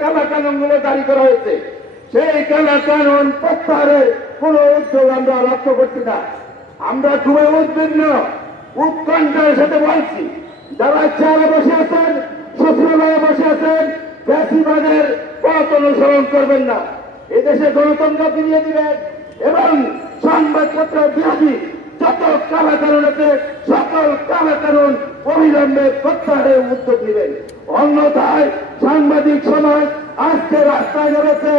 কালা কানুনগুলো জারি করা হয়েছে, সেই কালা কানুন প্রত্যাহারের কোন উদ্যোগ আমরা লক্ষ্য করছি না। আমরা খুবই উদ্বিগ্ন, উৎকণ্ঠার সাথে বলছি, যারা চেয়ারে বসে আছেন, সচিবালয়ে বসে আছেন, ফ্যাসিবাদের পথ অনুসরণ করবেন না। এদেশে গণতন্ত্র ফিরিয়ে দিবেন এবং সংবাদপত্র বিরোধী যত কালা কানুন আছে সকল কালা কানুন অবিলম্বে প্রত্যাহারের উদ্যোগ নেবেন। অন্যথায় সাংবাদিক সমাজ আজকে রাস্তায় নেমেছে,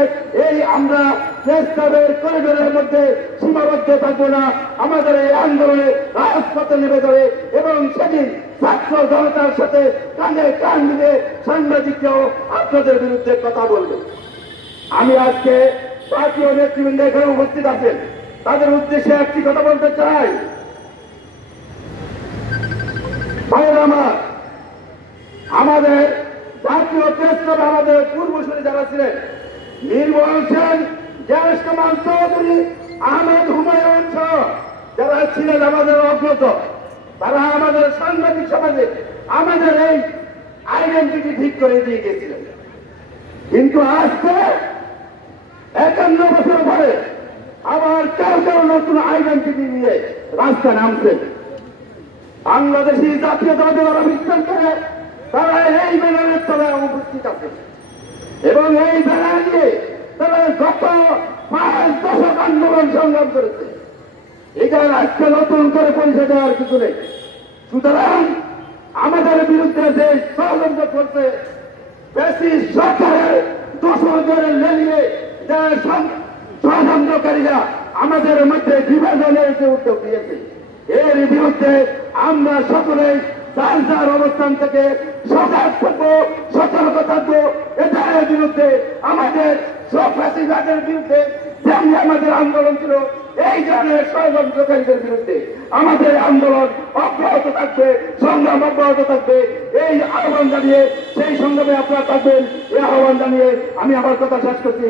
এই আমরা প্রেস ক্লাবের করিডোরের মধ্যে সীমাবদ্ধ থাকবো না, আমাদের এই আন্দোলনে রাজপথে নেমে যাবে এবং সেদিন ছাত্র জনতার সাথে কাঁধে কান মিলে সাংবাদিকরাও আপনাদের বিরুদ্ধে কথা বলবে। আমি আজকে জাতীয় নেতৃবৃন্দ এখানে উপস্থিত আছেন, তাদের উদ্দেশ্যে একটি কথা বলতে চাই। ভাইয়েরা আমার, আমাদের জাতীয় প্রেস ক্লাবে আমাদের পূর্বসূরি যারা ছিলেন, নির্মল হোসেন, জায়েশ কামাল চৌধুরী, আহমেদ হুমায়ুন সহ যারা ছিলেন আমাদের অগ্রত, তারা আমাদের সাংবাদিক সমাজে আমাদের এই আইডেন্টিটি ঠিক করে দিয়ে গেছিলেন। কিন্তু আজকে 51 বছর পরে আবার কেউ কেউ নতুন আইডেন্টিটি নিয়ে রাস্তা নামছে। বাংলাদেশি জাতীয়তাবাদী যারা বিশ্বাস করে তারা এই ব্যানারের তলায় উপস্থিত আছে এবং এই ব্যানার নিয়ে তারা গত 5 দশক আন্দোলন সংগ্রাম করেছে। এটা আজকে নতুন করে পরিচয় দেওয়ার কিছু নেই। সুতরাং আমাদের বিরুদ্ধে যে ষড়যন্ত্র করছে, বেশি সরকারের দোষদের লেলিয়ে ষড়যন্ত্রকারীরা আমাদের মধ্যে বিভাজনের যে উদ্যোগ নিয়েছে, এর বিরুদ্ধে আমরা সকলেই যার যার অবস্থান থেকে সজাগ থাকবো, সতর্ক থাকবো। এটার বিরুদ্ধে আমাদের ফ্যাসিবাদের বিরুদ্ধে যেমনি আমাদের আন্দোলন ছিল, এই ধরনের ষড়যন্ত্রকারীদের বিরুদ্ধে আমাদের আন্দোলন অব্যাহত থাকবে, সংগ্রাম অব্যাহত থাকবে। এই আহ্বান জানিয়ে, সেই সংগ্রামে আপনারা থাকবেন, এই আহ্বান জানিয়ে আমি আমার কথা শেষ করছি।